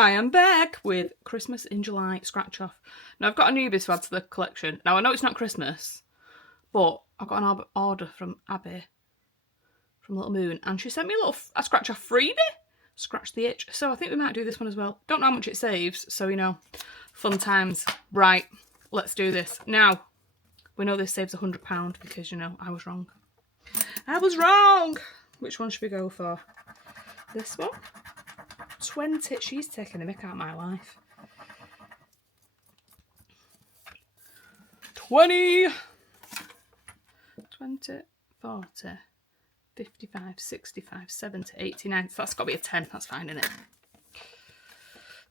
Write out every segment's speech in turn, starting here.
I am back with Christmas in July scratch off. Now I've got a newbie to add to the collection. Now I know it's not Christmas, but I got an order from Abby from Little Moon, and she sent me a scratch off freebie. Scratch the itch. So I think we might do this one as well. Don't know how much it saves, so you know, fun times. Right, let's do this. Now, we know this saves £100 because, you know, I was wrong. I was wrong! Which one should we go for? This one? 20. She's taking the mick out of my life. 20, 40, 55, 65, 70, 89. So that's got to be a 10. That's fine, isn't it?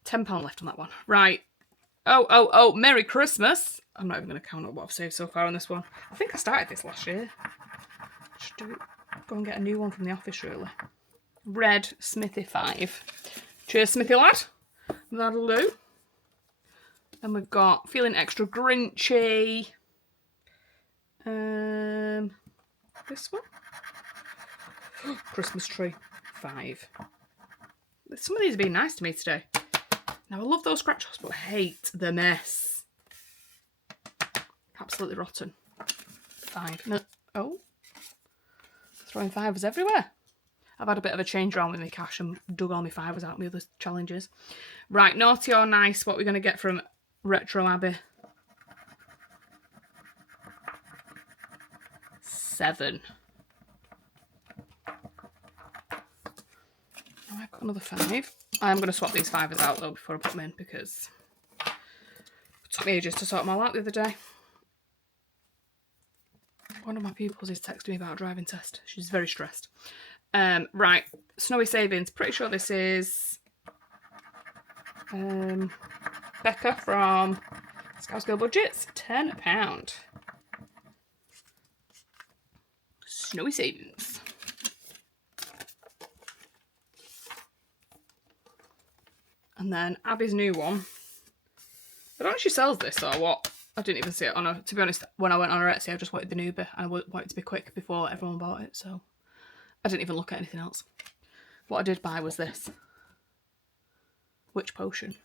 £10 left on that one. Right. Oh, Merry Christmas. I'm not even going to count up what I've saved so far on this one. I think I started this last year. Should go and get a new one from the office, really. Red Smithy 5. Cheers, Smithy lad. That'll do. Then we've got Feeling Extra Grinchy. This one. Christmas Tree 5. Some of these are being nice to me today. Now, I love those scratch-offs, but I hate the mess. Absolutely rotten. 5. No. Oh. Throwing 5s everywhere. I've had a bit of a change around with my cash and dug all my 5s out of my other challenges. Right, naughty or nice, what we're going to get from Retro Abbey. 7. I've got another 5. I'm going to swap these 5s out though before I put them in because it took me ages to sort them all out the other day. One of my pupils is texting me about a driving test. She's very stressed. Right, Snowy Savings. Pretty sure this is Becca from Scouse Girl Budgets. £10. Snowy Savings. And then Abby's new one. I don't know if she sells this or what. I didn't even see it on her. To be honest, when I went on her Etsy, I just wanted the newbie. I wanted to be quick before everyone bought it, so I didn't even look at anything else. What I did buy was this Witch Potion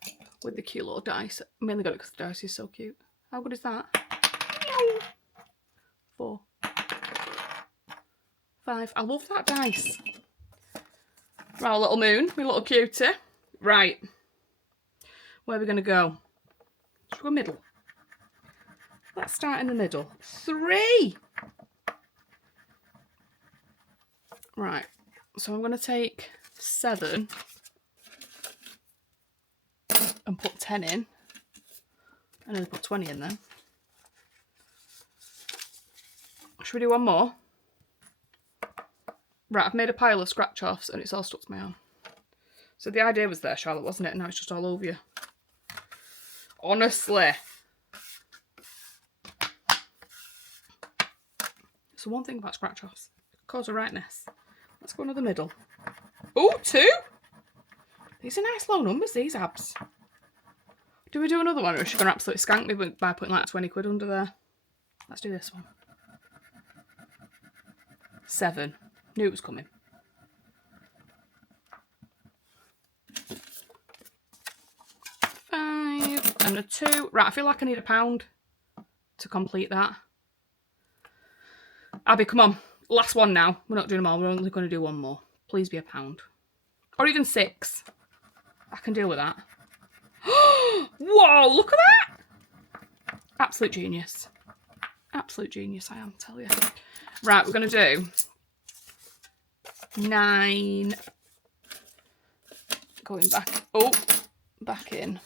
with the cute little dice. I mainly got it because the dice is so cute. How good is that? 4. 5. I love that dice. Right, Little Moon, my little cutie. Right. Where are we going to go? Should we go middle? Let's start in the middle. 3! Right. So I'm going to take 7 and put 10 in. And then put 20 in there. Should we do one more? Right, I've made a pile of scratch-offs and it's all stuck to my arm. So the idea was there, Charlotte, wasn't it? Now it's just all over you. Honestly. So one thing about scratch-offs, cause a right mess. Let's go another middle. Oh, 2? These are nice low numbers, these abs. Do we do another one or is she going to absolutely skank me by putting like 20 quid under there? Let's do this one. 7. Knew it was coming. 5 and a 2. Right, I feel like I need £1 to complete that. Abby, come on. Last one now. We're not doing them all. We're only going to do one more. Please be £1. Or even 6. I can deal with that. Whoa, look at that. Absolute genius. Absolute genius, I am, tell you. Right, we're going to do 9. Going back. Oh, back in.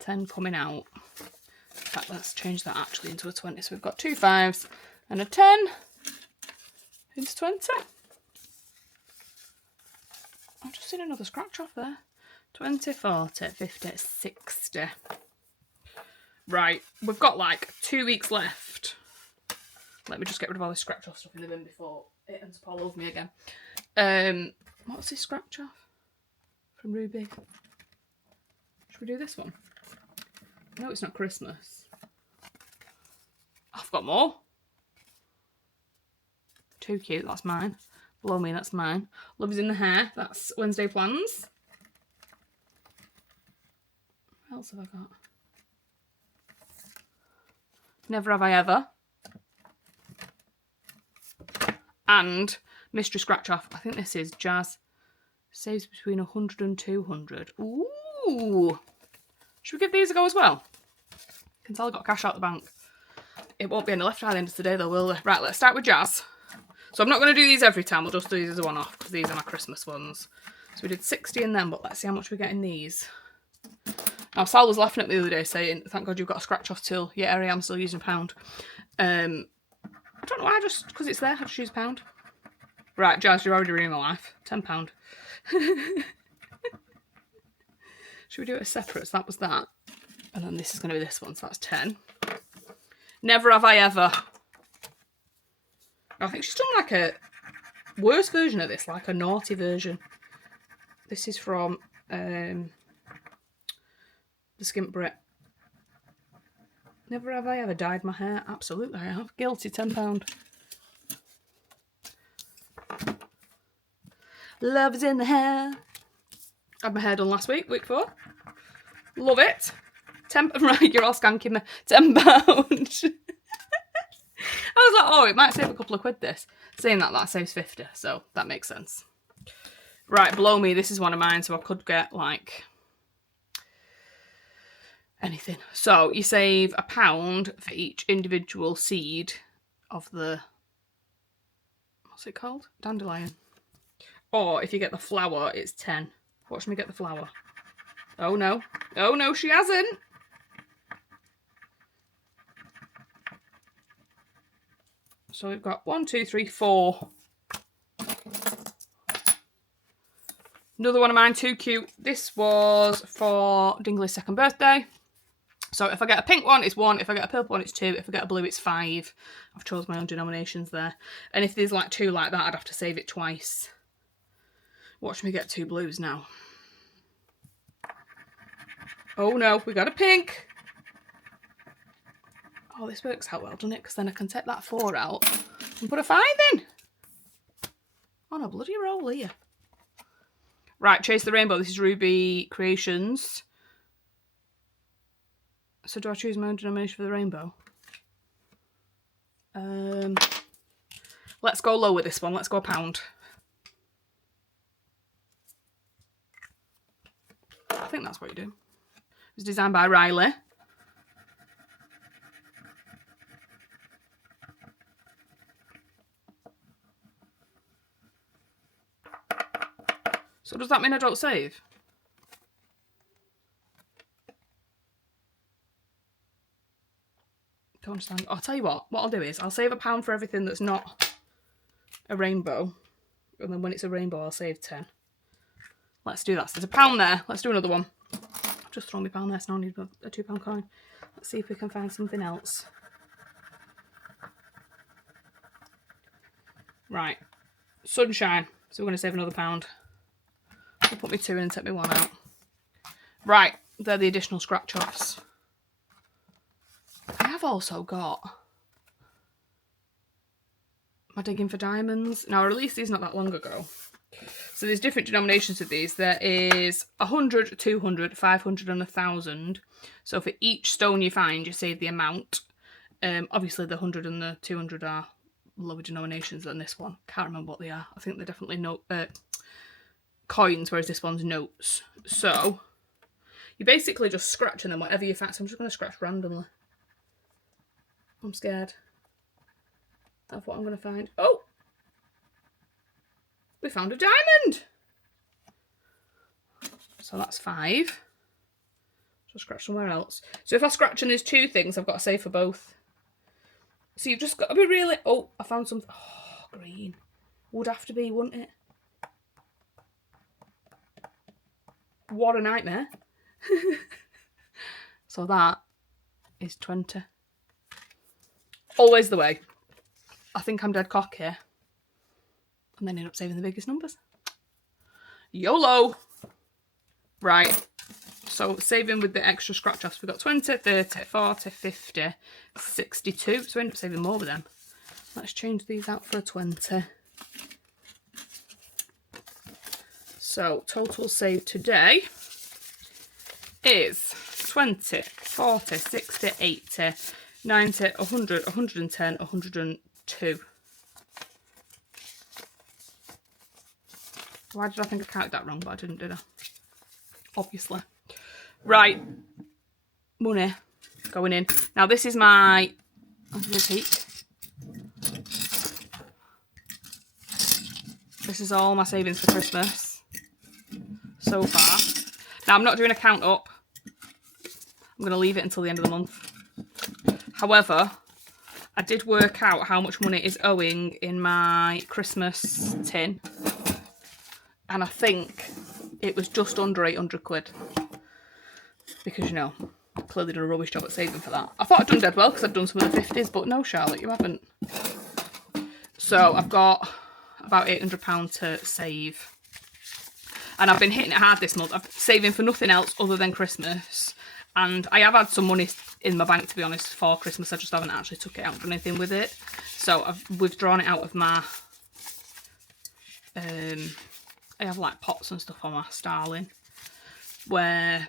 10 coming out. In fact, let's change that actually into a 20. So we've got 2 5s and a 10 into 20. I've just seen another scratch off there. 20, 40, 50, 60. Right, we've got like 2 weeks left. Let me just get rid of all this scratch off stuff in the bin before it ends up all over me again. What's this scratch off? From Ruby. Should we do this one? No, it's not Christmas. I've got more. Too cute, that's mine. Below me, that's mine. Love is in the hair, that's Wednesday Plans. What else have I got? Never Have I Ever. And Mystery Scratch Off. I think this is Jazz. Saves between 100 and 200. Ooh. Should we give these a go as well? I can tell I got cash out the bank. It won't be any left at the end of today though, will there? Right, let's start with Jazz. So I'm not going to do these every time. We'll just do these as a one-off because these are my Christmas ones. So we did 60 in them, but let's see how much we get in these. Now, Sal was laughing at me the other day saying, thank God you've got a scratch-off till. Yeah, Harry, I'm still using a pound. I don't know why, just because it's there, I just use a pound. Right, Jazz, you're already ruining my life. £10. Should we do it as separate? So that was that. And then this is going to be this one, so that's 10. Never Have I Ever. I think she's done like a worse version of this, like a naughty version. This is from the Skimp Brit. Never have I ever dyed my hair. Absolutely I have. Guilty, £10. Love's in the hair. Had my hair done last week, week 4. Love it. Right, you're all skanking me. £10. I was like, oh, it might save a couple of quid this. Saying that saves 50, so that makes sense. Right, Blow Me, this is one of mine, so I could get, like, anything. So, you save £1 for each individual seed of the, what's it called? Dandelion. Or, if you get the flower, it's 10. Watch me get the flower. Oh, no. Oh, no, she hasn't. So we've got 1, 2, 3, 4. Another one of mine, too cute. This was for Dingley's 2nd birthday. So if I get a pink one, it's 1. If I get a purple one, it's 2. If I get a blue, it's 5. I've chose my own denominations there. And if there's like 2 like that, I'd have to save it twice. Watch me get 2 blues now. Oh no, we got a pink. Oh, this works out well, doesn't it? Because then I can take that 4 out and put a 5 in. On a bloody roll here. Right, Chase the Rainbow. This is Ruby Creations. So do I choose my own denomination for the rainbow? Let's go low with this one. Let's go £1. I think that's what you do. It was designed by Riley. So does that mean I don't save? Don't understand. I'll tell you what I'll do is I'll save £1 for everything that's not a rainbow. And then when it's a rainbow, I'll save 10. Let's do that. So there's £1 there. Let's do another one. I've just thrown my £1 there, so now I need a £2 coin. Let's see if we can find something else. Right. Sunshine. So we're going to save another £1. I'll put my 2 in and take my 1 out. Right. They're the additional scratch-offs. I have also got my Digging for Diamonds. Now, I released these not that long ago. So there's different denominations of these. There is 100, 200, 500 and 1,000. So for each stone you find, you save the amount. Obviously, the 100 and the 200 are lower denominations than this one. Can't remember what they are. I think they're definitely coins, whereas this one's notes. So you're basically just scratching them, whatever you find. So I'm just going to scratch randomly. I'm scared of what I'm going to find. Oh! We found a diamond! So that's 5. So scratch somewhere else. So if I scratch and there's 2 things, I've got to save for both. So you've just got to be really... Oh, I found something. Oh, green. Would have to be, wouldn't it? What a nightmare. So that is 20. Always the way. I think I'm dead cock here. And then end up saving the biggest numbers. YOLO! Right. So saving with the extra scratch offs, we've got 20, 30, 40, 50, 62. So we end up saving more with them. Let's change these out for a 20. So total save today is 20, 40, 60, 80, 90, 100, 110, 102. Why did I think I counted that wrong? But I didn't, did I? Obviously. Right. Money going in. Now this is my peek. This is all my savings for Christmas so far. Now I'm not doing a count up. I'm going to leave it until the end of the month. However, I did work out how much money is owing in my Christmas tin. And I think it was just under 800 quid. Because, you know, I clearly did a rubbish job at saving for that. I thought I'd done dead well because I'd done some of the 50s, but no, Charlotte, you haven't. So I've got about £800 to save. And I've been hitting it hard this month. I'm saving for nothing else other than Christmas. And I have had some money in my bank, to be honest, for Christmas. I just haven't actually took it out and done anything with it. So I've withdrawn it out of my... I have like pots and stuff on my Starling. Where,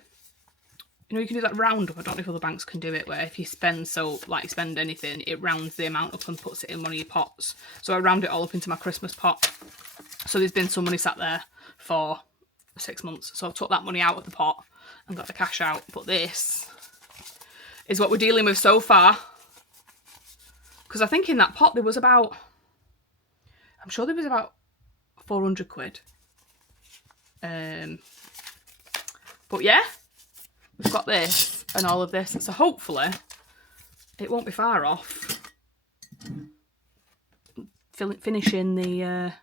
you know, you can do that roundup. I don't know if other banks can do it, where if you spend anything, it rounds the amount up and puts it in one of your pots. So I round it all up into my Christmas pot. So there's been some money sat there for 6 months. So I took that money out of the pot and got the cash out. But this is what we're dealing with so far. Because I think in that pot there was about... I'm sure there was about 400 quid. But yeah, we've got this and all of this. So hopefully it won't be far off finishing the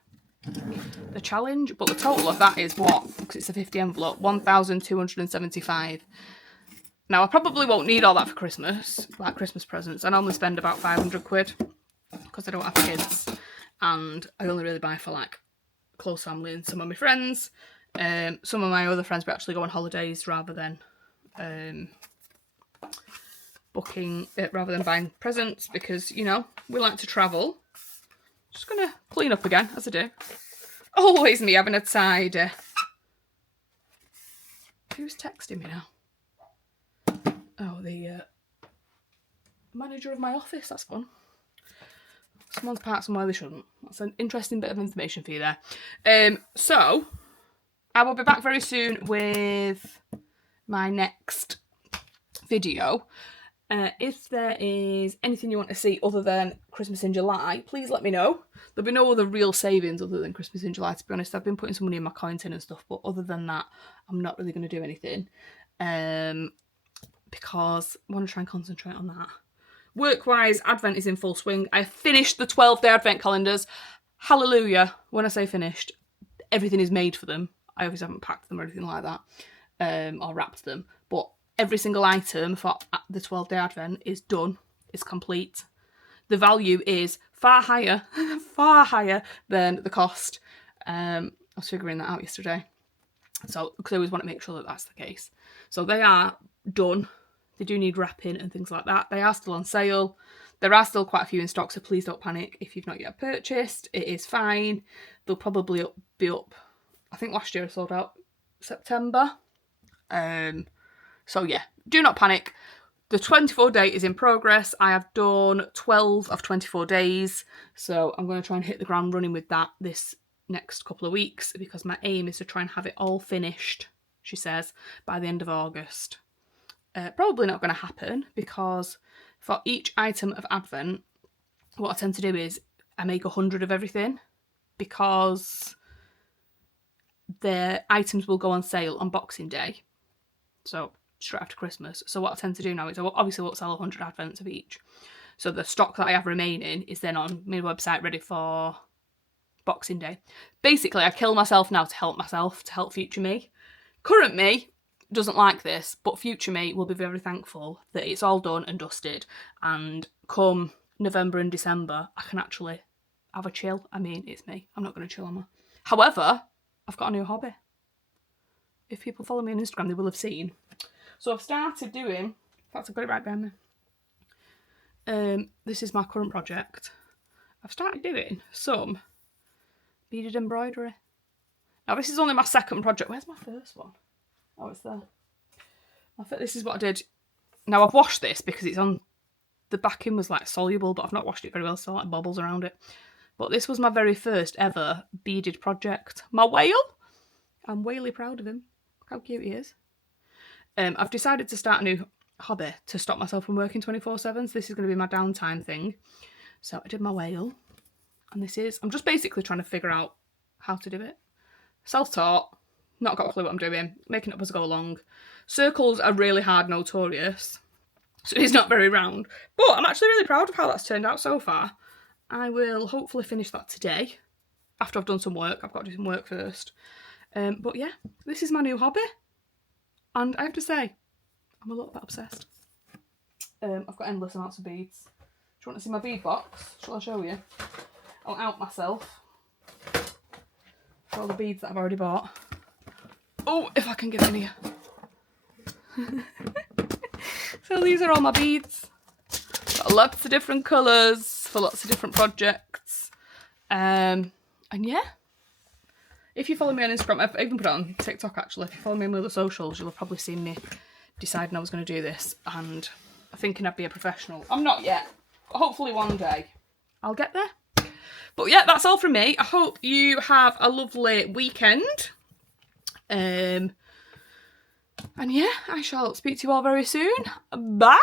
challenge. But the total of that is what? Because it's a 50 envelope, 1,275. Now I probably won't need all that for Christmas, like Christmas presents. I normally spend about 500 quid because I don't have kids, and I only really buy for like close family and some of my friends. Some of my other friends we actually go on holidays rather than rather than buying presents, because, you know, we like to travel. Just gonna clean up again, as I do. Always me having a tidy. Who's texting me now? Oh, the manager of my office. That's fun. Someone's parked somewhere they shouldn't. That's an interesting bit of information for you there. So I will be back very soon with my next video. If there is anything you want to see other than Christmas in July, please let me know. There'll be no other real savings other than Christmas in July, to be honest. I've been putting some money in my coin tin and stuff, but other than that, I'm not really going to do anything. Because I want to try and concentrate on that. Work-wise, Advent is in full swing. I finished the 12-day Advent calendars. Hallelujah. When I say finished, everything is made for them. I obviously haven't packed them or anything like that, or wrapped them. But every single item for the 12-day Advent is done. It's complete. The value is far higher, far higher than the cost. I was figuring that out yesterday. So, because I always want to make sure that that's the case. So they are done. They do need wrapping and things like that. They are still on sale. There are still quite a few in stock, so please don't panic if you've not yet purchased. It is fine. They'll probably be up. I think last year I sold out September. So yeah, do not panic. The 24 day is in progress. I have done 12 of 24 days. So I'm going to try and hit the ground running with that this next couple of weeks, because my aim is to try and have it all finished, she says, by the end of August. Probably not going to happen, because for each item of Advent, what I tend to do is I make 100 of everything, because the items will go on sale on Boxing Day, so straight after Christmas. So what I tend to do now is I obviously won't sell 100 Advents of each. So the stock that I have remaining is then on my website ready for Boxing Day. Basically, I kill myself now to help future me. Current me doesn't like this, but future me will be very thankful that it's all done and dusted, and come November and December I can actually have a chill. I mean, it's me. I'm not going to chill on her. However, I've got a new hobby. If people follow me on Instagram, they will have seen. So I've started doing... In fact, I've got it right behind me. This is my current project. I've started doing some beaded embroidery. Now, this is only my second project. Where's my first one? Oh, it's there. I think this is what I did. Now I've washed this because it's on, the backing was like soluble, but I've not washed it very well, so like bobbles around it. But this was my very first ever beaded project. My whale. I'm whaley proud of him. Look how cute he is. I've decided to start a new hobby to stop myself from working 24/7. So this is going to be my downtime thing. So I did my whale. And this is, I'm just basically trying to figure out how to do it. Self-taught. Not got a clue what I'm doing. Making it up as I go along. Circles are really hard, notorious. So it's not very round. But I'm actually really proud of how that's turned out so far. I will hopefully finish that today. After I've done some work. I've got to do some work first. But yeah, this is my new hobby. And I have to say, I'm a little bit obsessed. I've got endless amounts of beads. Do you want to see my bead box? Shall I show you? I'll out myself for all the beads that I've already bought. Oh, if I can get in here. So these are all my beads. Got lots of different colours for lots of different projects. And yeah. If you follow me on Instagram, I've even put it on TikTok actually. If you follow me on other socials, you'll have probably seen me deciding I was going to do this and thinking I'd be a professional. I'm not yet. But hopefully one day I'll get there. But yeah, that's all from me. I hope you have a lovely weekend. And yeah, I shall speak to you all very soon. Bye!